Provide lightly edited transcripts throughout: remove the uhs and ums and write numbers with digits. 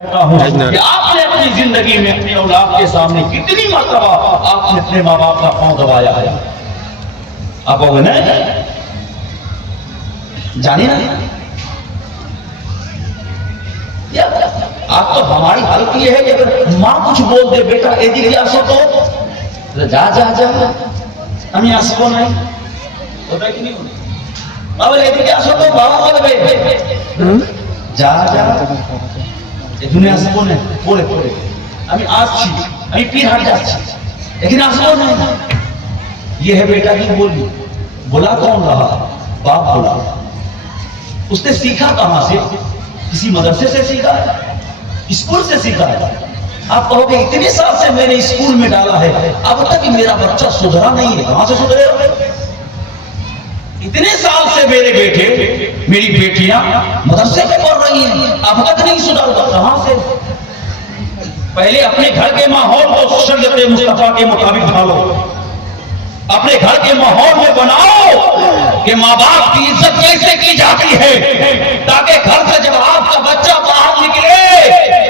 कि आपने अपनी जिंदगी में अपनी औलाद के सामने कितनी मर्तबा आपने अपने माँ बाप का पांव दबाया है। आप कहोगे ना, जाने ना, आप तो हमारी हालत ये है कि अगर माँ कुछ बोल दे, बेटा एदिके आसो तो जा जा जा हमें आसो नहीं होता कि नहीं होता। अब एदिके आसो तो बाबा बोलबे जा जा दुनिया আসবো না, পড়ে পড়ে আমি আসছি, আমি পীর হাট যাচ্ছি, लेकिन আসবো না। ये है बेटा की बोली। बोला कौन रहा? बाप बोला। उसने सीखा कहां से? किसी मदरसे से सीखा है, स्कूल से सीखा है। आप कहोगे इतने साल से मैंने स्कूल में डाला है, अब तक मेरा बच्चा सुधरा नहीं है। कहां से सुधरेगा? इतने साल से मेरे बेटे मेरी बेटियां मदरसे में पढ़ रही हैं, अब तक नहीं सुधर। कहां से? पहले अपने घर के माहौल को शरीयत मुस्तफा के मुताबिक ढालो, अपने घर के माहौल में बनाओ कि माँ बाप की इज्जत कैसे की जाती है, ताकि घर से जब आपका बच्चा बाहर निकले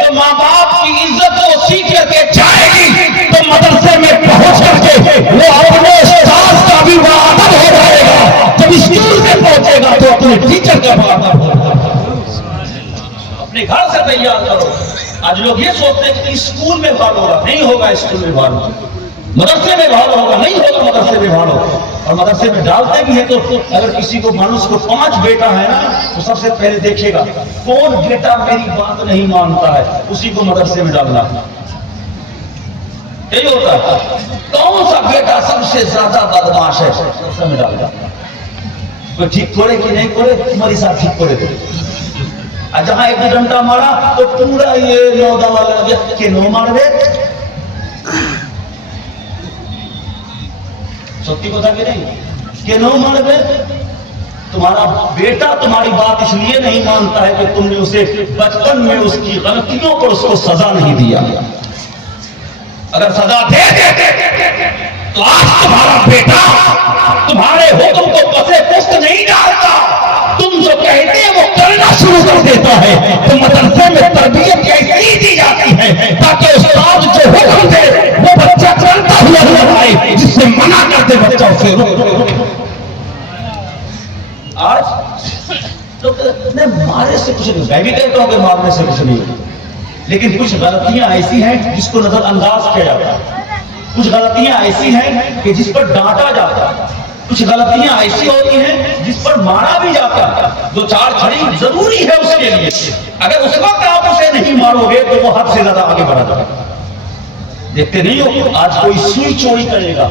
तो माँ बाप की इज्जत वो सीख करके जाएगी, तो मदरसे में पहुंच करके वो अपने उस्ताद का भी वादा हो जाएगा। जब स्कूल में पहुंचेगा तो अपने टीचर का वादा होगा। अपने घर से तैयार करो। आज लोग ये सोचते हैं कि स्कूल में भाग होगा, नहीं होगा स्कूल में भाग, मदरसे में भाग होगा, नहीं होगा मदरसे में भाग होगा। और मदरसे में डालते भी है तो अगर किसी को मनुष्य को 5 बेटा है ना, तो सबसे पहले देखेगा कौन बेटा मेरी बात नहीं मानता है, उसी को मदरसे में डालना। यही होता है। कौन सा बेटा सबसे ज्यादा बदमाश है, सबसे में डालना। कोई ठीक करे कि नहीं करे, तुम्हारी साथ ठीक करे। जहां एक डंडा मारा तो पूरा ये नौदा वाला के नो मारबे। सत्य কথা कि नहीं के नो मारबे। तुम्हारा बेटा तुम्हारी बात इसलिए नहीं मानता है कि तुमने उसे बचपन में उसकी गलतियों पर उसको सजा नहीं दिया। अगर सजा दे तो आज तुम्हारा बेटा तुम्हारे हुक्म को पसे पुस्त नहीं डालता, तुम जो कहते हैं वो करना शुरू कर देता है। तो मदरसे में तरबियत ऐसी दी जाती है ताकि उस्ताद जो हुक्म दे वो बच्चा करता हुआ नजर आए, जिससे मना करते बच्चा उसे रोक। आज तो मारे से कुछ नहीं, मैं भी कहता हूं कि मारने से कुछ नहीं, लेकिन कुछ गलतियां ऐसी हैं जिसको नजरअंदाज किया जाता है, कुछ गलतियां ऐसी हैं कि जिस पर डांटा जाता है, कुछ गलतियां ऐसी होती हैं जिस पर मारा भी जाता है। 2-4 छड़ी जरूरी है उसके लिए। अगर उस वक्त आप उसे नहीं मारोगे तो वो हद से ज्यादा आगे बढ़ा जाएगा। देखते नहीं हो, आज कोई सुई चोरी करेगा,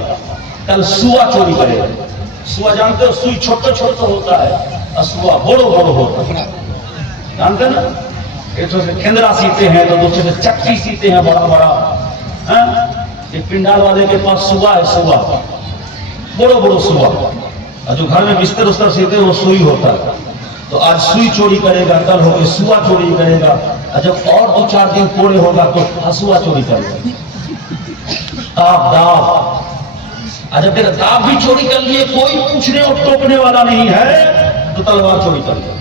कल सुआ चोरी करेगा। सुआ जानते हो, सुई छोटा छोटा होता है और सुआ बड़ो बड़ो होता है, जानते ना। एक तो से केंद्रा सीते हैं तो दूसरे से चक्की सीते हैं बड़ा बड़ा। एक पिंडाल वाले के पास सुआ है, सुआ बड़ो बड़ो सुआ, और जो घर में बिस्तर उस्तर सीते वो सुई होता है। तो आज सुई चोरी करेगा, कल होके सुआ चोरी करेगा, और जब और 2-4 दिन पूरे होगा तो हसुआ चोरी करेगा। ताप दाब, जब तेरा दाब भी चोरी कर लिए, कोई पूछने और टोकने वाला नहीं है, तो तलवार चोरी कर लिया।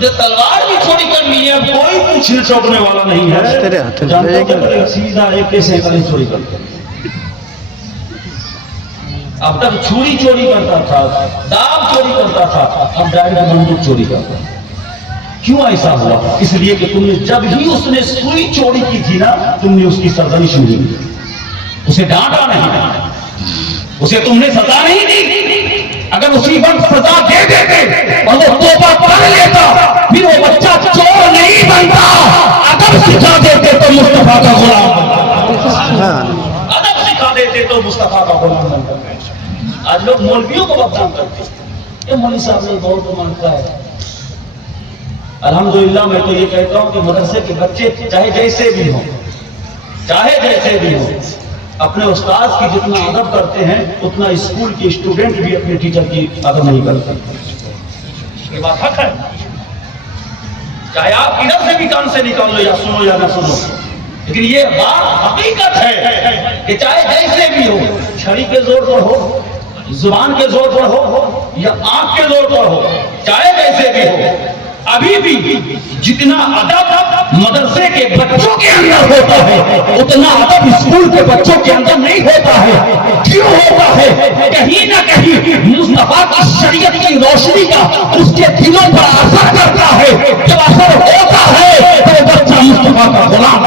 जब तलवार भी चोरी कर ली है, कोई पूछने टोकने वाला नहीं है, सीधा एक कैसे चोरी कर लिया। अब तक छुरी चोरी करता था, दाब चोरी करता था, अब डायरेक्ट बंदूक चोरी करता है। क्यों ऐसा हुआ? इसलिए कि तुमने जब ही उसने सुई चोरी की थी ना, तुमने उसकी सरदनी सुनी, उसे डांटा नहीं, उसे तुमने सजा नहीं दी। अगर उसी वक्त सजा दे देते और वो तौबा कर लेता, फिर वो बच्चा चोर नहीं बनता। अदब सिखा देते तो मुस्तफा का गुलाम बनता, अदब सिखा देते तो मुस्तफा का गुलाम बनता। आज लोग मौलवियों को बदनाम करते हैं, ये मौलवी साहब ने बहुत मानता है। अल्हम्दुलिल्लाह मैं तो ये कहता हूं कि मदरसे के बच्चे चाहे जैसे भी हो, चाहे जैसे भी हो, अपने उस्ताद की जितना अदब करते हैं उतना स्कूल के स्टूडेंट भी अपने टीचर की अदब नहीं करते। ये बात हक है। चाहे आप इधर से भी कान से निकाल लो या सुनो या ना सुनो, लेकिन ये बात हकीकत है कि चाहे जैसे भी हो, छड़ी के जोर पर हो, जुबान के जोर पर हो या आंख के जोर पर हो, चाहे जैसे भी हो, अभी भी जितना अदब मदरसे के बच्चों के अंदर होता है उतना अदब स्कूल के बच्चों के अंदर नहीं होता है। क्यों होता है? कहीं ना कहीं मुस्तफा की शरीयत की रोशनी का उसके दिलों पर असर करता है। जब असर होता है तो बच्चा मुस्तफा का गुलाम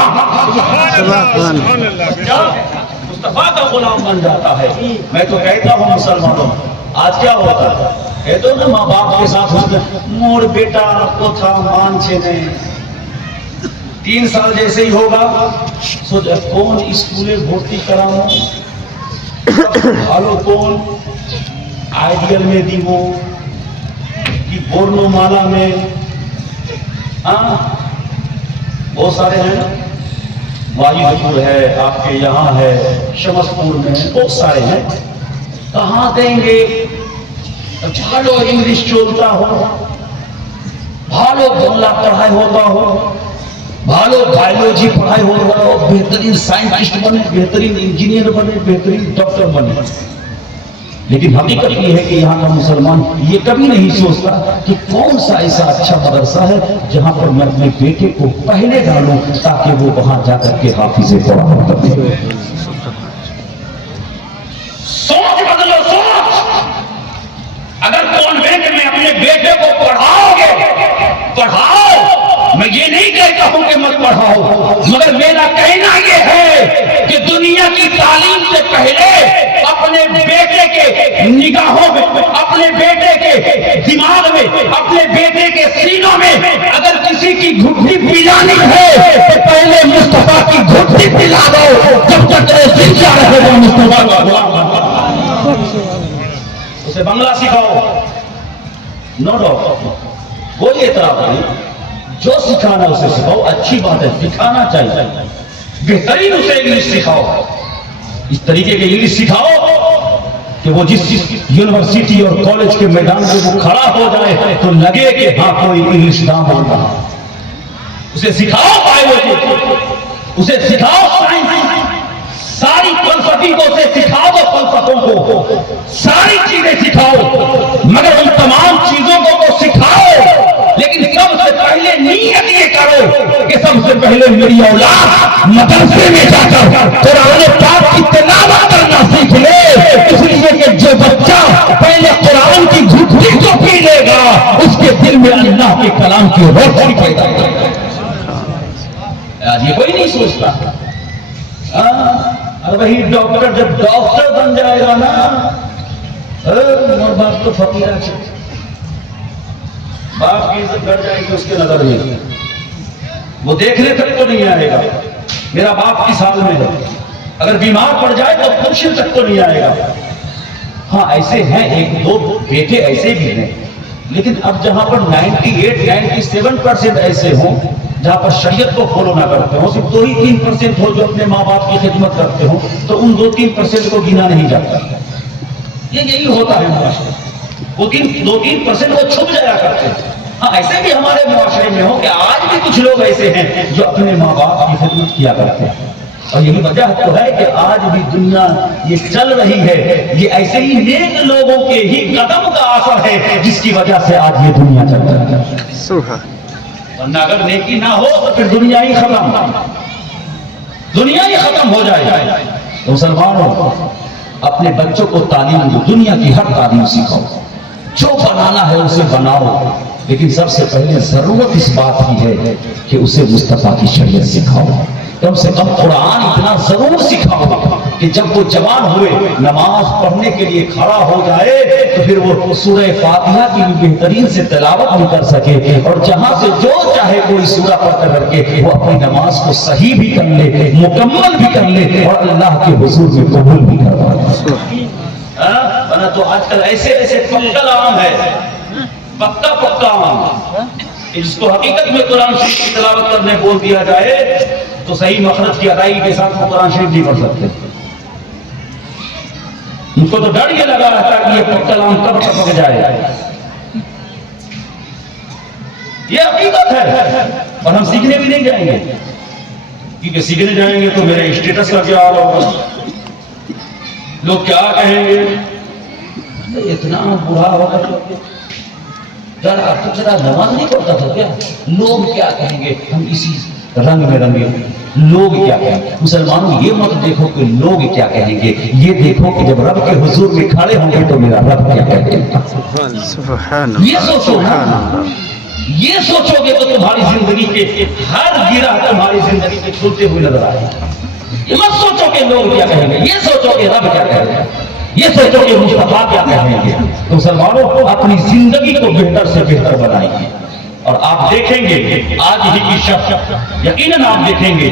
मुस्तफा का गुलाम बन जाता है। मैं तो कहता हूँ मुसलमानों, आज क्या होता है? ये तो ना माँ बाप के साथ मोर बेटा तो था मान छेने 3 साल जैसे ही होगा सो कौन स्कूले भर्ती कराओ ভালো कौन आइडियल में दीवो कि बोर्नोमाला में बहुत सारे हैं, वायुपुर है, आपके यहाँ है, शमसपुर में बहुत सारे हैं। कहाँ देंगे? भालो इंग्लिश चलता हो, भालो बांग्ला पढ़ाई होता हो, भालो बायोलॉजी पढ़ाई हो रहा हो, बेहतरीन साइंटिस्ट बने, बेहतरीन इंजीनियर बने, बेहतरीन डॉक्टर बने। लेकिन हकीकत ये है कि यहाँ का मुसलमान ये कभी नहीं सोचता कि कौन सा ऐसा अच्छा मदरसा है जहाँ पर मैं अपने बेटे को पहले डालूं ताकि वो वहां जाकर के हाफिज़े कुरान बने। सोच बदलो, सोच। अगर कॉन्वेंट में अपने बेटे को पढ़ाओगे, पढ़ाओ, मैं ये नहीं कहता हूं कि मत पढ़ाओ, मगर मेरा कहना ये है कि दुनिया की तालीम से पहले अपने बेटे के निगाहों में, अपने बेटे के दिमाग में, अपने बेटे के सीनों में अगर किसी की घुट्टी पिलानी है तो पहले मुस्तफा की घुट्टी पिला दो। जब तक जिंदा रहेगा मुस्तफा का गुलाम उसे बांग्ला सिखाओ, नो डाउट, कोई एतराज नहीं, जो सिखाना उसे सिखाओ, अच्छी बात है, सिखाना चाहिए। बेहतरीन उसे इंग्लिश सिखाओ, इस तरीके के इंग्लिश सिखाओ कि वो जिस यूनिवर्सिटी और कॉलेज के मैदान में वो खड़ा हो जाए तो लगे कि हाँ कोई इंग्लिश नाम बोल रहा। उसे सिखाओ बायोलॉजी, उसे सिखाओ साइंस, सारी फलसफी को उसे सिखाओ, फलसफों को सारी चीजें सिखाओ, मगर उन तमाम चीजों को तो सिखाओ, लेकिन सबसे पहले नियत ये करो कि सबसे पहले मेरी औलाद मदरसे में जाकर कुरान पाक की तिलावत करना सीख ले। इसलिए कि जो बच्चा पहले कुरान की घुट्टी को पी लेगा उसके दिल में अल्लाह के कलाम की रोशनी पैदा होगी। आज ये कोई नहीं सोचता। अरे वही डॉक्टर जब डॉक्टर बन जाएगा ना, और बाप तो फकीरा है, बाप की इज्जत बढ़ जाएगी उसके नजर में, वो देखने तक तो नहीं आएगा मेरा बाप किस हाल में है। अगर बीमार पड़ जाए तो पूछने तक तो नहीं आएगा। हाँ ऐसे हैं, 1-2 बेटे ऐसे भी हैं, लेकिन अब जहां पर 98-97% ऐसे हों जहां पर शरीयत को फॉलो ना करते हो, सिर्फ 2-3% हो जो अपने माँ बाप की खिदमत करते हो, तो उन 2-3% को गिना नहीं जाता। ये यही होता है मुआशरे, वो 2-3% वो छुप जाया करते हैं। हाँ ऐसे भी हमारे मुआशरे में हो कि आज भी कुछ लोग ऐसे हैं जो अपने माँ बाप की खिदमत किया करते हैं, और यही वजह तो है कि आज भी दुनिया ये चल रही है, ये ऐसे ही नेक लोगों के ही कदम का असर है जिसकी वजह से आज ये दुनिया चल रही है। वरना अगर नेकी ना हो तो फिर दुनिया ही खत्म हो जाएगी। मुसलमानों अपने बच्चों को तालीम दो, दुनिया की हर तालीम सिखाओ, जो बनाना है उसे बनाओ, लेकिन सबसे पहले जरूरत इस बात की है कि उसे मुस्तफा की शरीयत सिखाओ। कम से कम कुरान इतना जरूर सिखाओ कि जब वो जवान हुए नमाज पढ़ने के लिए खड़ा हो जाए तो फिर वो सूरह फातिहा की भी बेहतरीन से तिलावत भी कर सके, और जहां से जो चाहे कोई सूरा पढ़ करके वो अपनी नमाज को सही भी कर ले, मुकम्मल भी कर ले, और अल्लाह के हुजूर में कबूल भी करवा ले। तो आजकल ऐसे ऐसे पक्का आम है, पक्का आम, इसको हकीकत में कुरान शरीफ की तिलावत करने बोल दिया जाए तो सही मखरज की अदायगी के साथ वो कुरान शरीफ नहीं पढ़ सकते। उनको तो डर ये लगा रहता कि ये पक्का आम कब टपक जाए। ये हकीकत है, और हम सीखने भी नहीं जाएंगे, क्योंकि सीखने जाएंगे तो मेरे स्टेटस का क्या हाल होगा, लोग क्या कहेंगे, इतना बुरा होगा नमाज नहीं पढ़ता था क्या, लोग क्या कहेंगे, हम इसी रंग में रंगे। लोग क्या कहेंगे? मुसलमानों ये मत देखो कि लोग क्या कहेंगे, ये देखो कि जब रब के हुजूर में खड़े होंगे तो मेरा रब क्या कहेगा। ये सोचो ना, ये सोचोगे तो तुम्हारी जिंदगी के हर गिरा तुम्हारी जिंदगी में खुलते हुए नजर आएगा। ये मत सोचो कि लोग क्या कहेंगे, ये सोचो कि रब क्या कहेगा, ये सोचो कि मुस्तफा क्या कहेंगे। तो मुसलमानों अपनी जिंदगी को बेहतर से बेहतर बनाएंगे और आप देखेंगे आज ही की शब यकीनन आप देखेंगे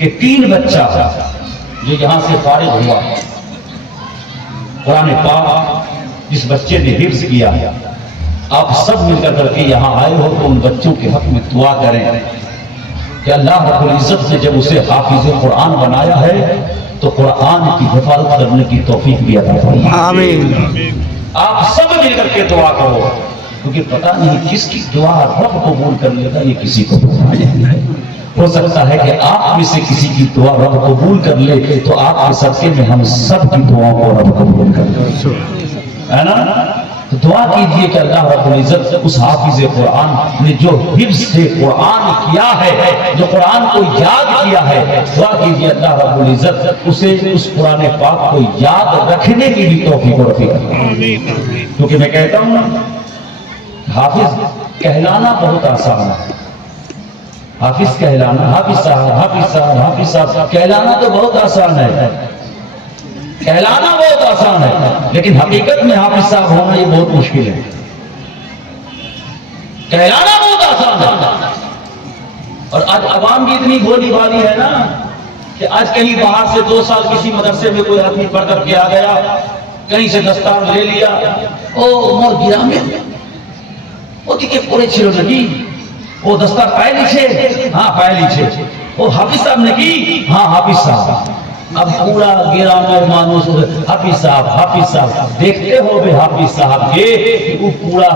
कि 3 बच्चा जो यहां से फारिग हुआ, कुरान पाक जिस बच्चे ने हिफ्ज किया, आप सब मिलकर करके यहां आए हो तो उन बच्चों के हक में दुआ करें कि अल्लाह रब्बुल इज्जत ने जब उसे हाफिज कुरान बनाया है तो कुरान की हिफाजत करने की तौफीक भी अता फरमाए। आमीन। आप सब मिलकर के दुआ करो, क्योंकि पता नहीं किसकी दुआ रब कबूल कर लेगा, ये किसी को पता नहीं। हो सकता है कि आप में से किसी की दुआ रब कबूल कर ले तो आपके सदके में हम सब की दुआओं को रब कबूल कर ले, है ना। तो दुआ कीजिए कि अल्लाह रब्बुल इज्जत उस हाफिज कुरान ने जो हिफ्ज से कुरान किया है, जो कुरान को याद किया है, दुआ कीजिए अल्लाह रब्बुल इज्जत उसे उस कुरान पाक को याद रखने की भी तौफीक और रफीक। क्योंकि मैं कहता हूं हाफिज कहलाना बहुत आसान है, हाफिज कहलाना, हाफिज साहब, हाफिज साहब, हाफिज साहब कहलाना तो बहुत आसान है, कहलाना बहुत आसान है, लेकिन हकीकत में हाफिज साहब होना ये बहुत मुश्किल है। कहलाना बहुत आसान है और आज अवाम भी इतनी भोली भाली है ना कि आज कहीं बाहर से 2 साल किसी मदरसे में कोई आदमी पढ़ करके आ गया, कहीं से दस्तार ले लिया, ओ मोर ग्रामे ওদিকে পড়েছিল নাকি, ও দস্তার পায়ে লিছে, হ্যাঁ পায়ে লিছে, ও হাফিজ সাহেব নাকি, হ্যাঁ হাফিজ সাহেব। अब पूरा ग्रामीण मानुष हाफिज साहब देखते हो बे हाफिज साहब के वो पूरा